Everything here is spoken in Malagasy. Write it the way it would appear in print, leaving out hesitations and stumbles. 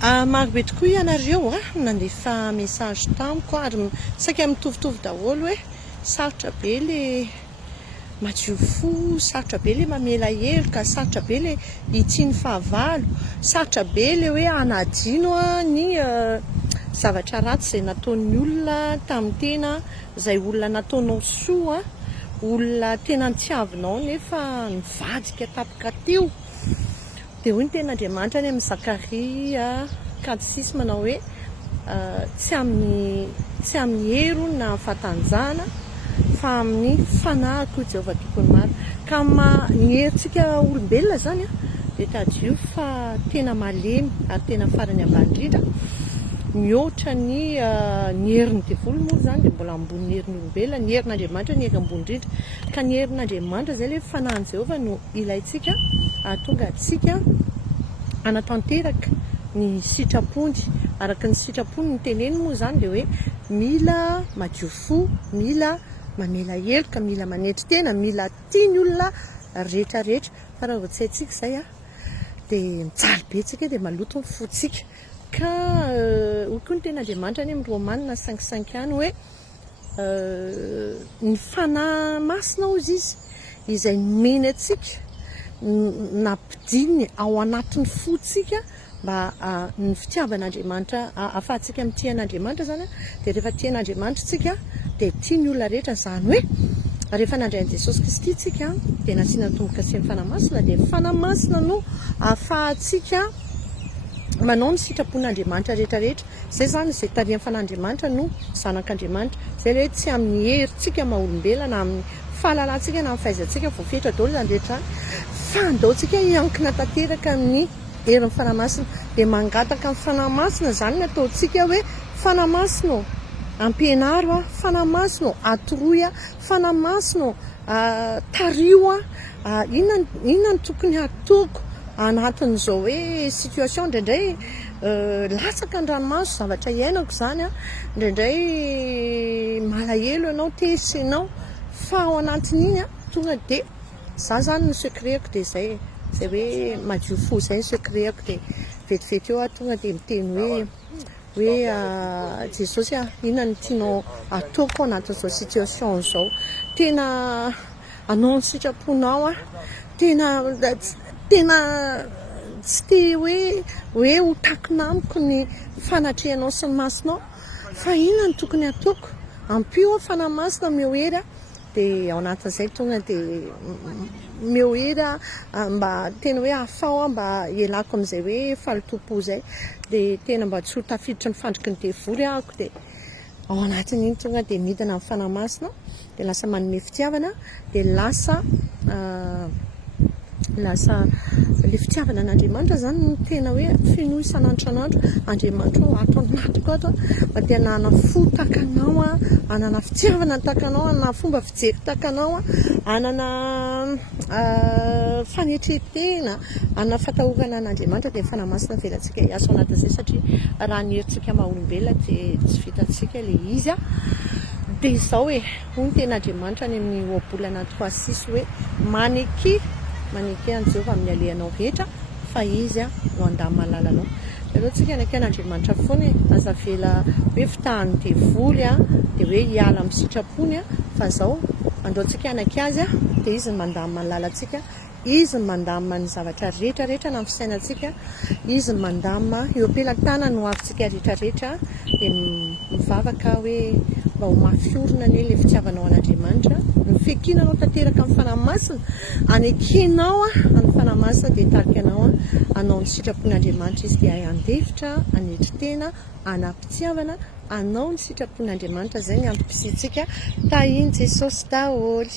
Marobe tokoa ianareo nandefa message tamiko ary saika mitovitovy daholo hoe sarotra be le madio fo, sarotra be le mamela heloka, sarotra be le itsiny fahavalo, sarotra be le hoe anadino ny zavatra ratsy izay nataon'ny olona tamin'ny tena, izay olona nataonao soa, olona tena nitiavinao nefa nivadika tapaka teo. Dia hoy ny ten'Andriamanitra any amin'ny Zakaria 4:6 manao hoe tsy amin'ny hero na fatanjana fa amin'ny fanahiko Jehovah tokony maro. Ka ny herintsika olombelona zany dia tadio fa tena malemy ary tena farany ambany indrindra. Mihoatra ny herin'ny devolo moa zany dia mbola ambony herin'ny olombelona, ny herin'Andriamanitra ny hery ambony indrindra. Ka ny herin'Andriamanitra zay ilay fanahin'i Jehovah no ilayntsika ahatonga antsika anatanteraka ny sitrapony. Araka ny sitrapony ny teneny moa zany dia hoe mila madio fo, mila mamela heloka, mila manetry tena, mila tia ny olona rehetrarehetra. Fa raha vao tsy haintsika izay dia mijaly be tsika dia maloto ny fontsika. Ka hoy koa ny ten'Andriamanitra any amin'ny Romanina 5:5 any hoe ny fanahy masina hozy izy izay nomeny antsika nampidininy ao anatin'ny fontsika mba ny fitiavan'Andriamanitra ahafahantsika mitian'Andriamanitra zany dia rehefa tian'Andriamanitra tsika dia tia ny olona rehetra. Zany hoe rehefa nandray an'i Jesosy Kristy tsika dia nasiana tomboka sy ny fanahy masina, dia fanahy masina no ahafahantsika manao ny sitrapon'Andriamanitra rehetrarehetra. Zay zany izay tarihan'ny fanandriamanitra no zanak'Andriamanitra. Zay le hoe tsy amin'ny herintsika maha olombelona na amin'ny fahalalantsika na amin'ny fahaizantsika voafetra daholo zany rehetra fa andaontsika hiankina tanteraka amin'ny herin'ny fanahy masina. Dia mangataka amin'ny fanahy masina zany ny ataontsika hoe fanahy masina ampianaro, fanahy masina atoroy, fanahy masina tario, inona ny tokony ataoko anatin'izao hoe situation. Indraindray latsaka ny ranomaso, zavatra iainako zany indraindray malahelo ianao, tesy ianao, fa ao anatin'iny tonga dia za zany ny secretko dia zay hoe madio fo zay ny secretko. Dia vetivety eo tonga dia miteny hoe Jesosy inona ny tianao ataoko anatin'izao situation zao. Tena anao ny sitraponao tena tsy te hoe ho takinamiko ny fanatrehanao sy ny masonao, fa inona ny tokony ataoko? Ampio fanahy masina meo hery dia ao anatin'izay tonga dia meo hery mba tena hoe ahafao mba ialako amin'izay hoe falotopo zay. Dia tena mba tsy ho tafiditra ny fandriky ny devoly ahako. Dia ao anatin'iny tonga dia midina amin'ny fanahy masina dia lasa manome fitiavana, dia lasa le fitiavana an'Andriamanitra zany no tena hoe feno isan'andro. Andriamanitra ato anatiko ato mba te hanana fo takanao, hanana fitiavana takanao, hanana fomba fijery takanao, hanana fanetretena, hanana fatahorana an'Andriamanitra. Dia fanahy masina velantsika hiasa ao anatin'izay satria raha ny herintsika maha olombelona dia tsy vitantsika ilay izy. Dia izao hoy ny ten'Andriamanitra any amin'ny ohabolana 3:6 hoe maneky an'i Jehovah amin'ny alehanao rehetra fa izy no andamahalala anao. Aleo tsika ny an'Andriamanitra foana azavela hoe fitahan'ny devoly dia hoe hiala amin'ny sitrapony, fa izao andaontsika anaka azy dia izy no mandamahalala antsika, izy no mandamina ny zavatra rehetrarehetra na fisainantsika, izy no mandamina eo ampelantanany no avintsika rehetrarehetra. Dia mivavaka hoe mba ho mafiorina ny ilay fitiavanao an'Andriamanitra, ny fekinanao tanteraka amin'ny fanahy masina, anekenao amin'ny fanahy masina dia tarika anao anao ny sitrapon'Andriamanitra. Izy dia andefitra, anetry tena, anam-pitiavana, anao ny sitrapon'Andriamanitra. Zay ny antom-pisintsika tahiny Jesosy daholo.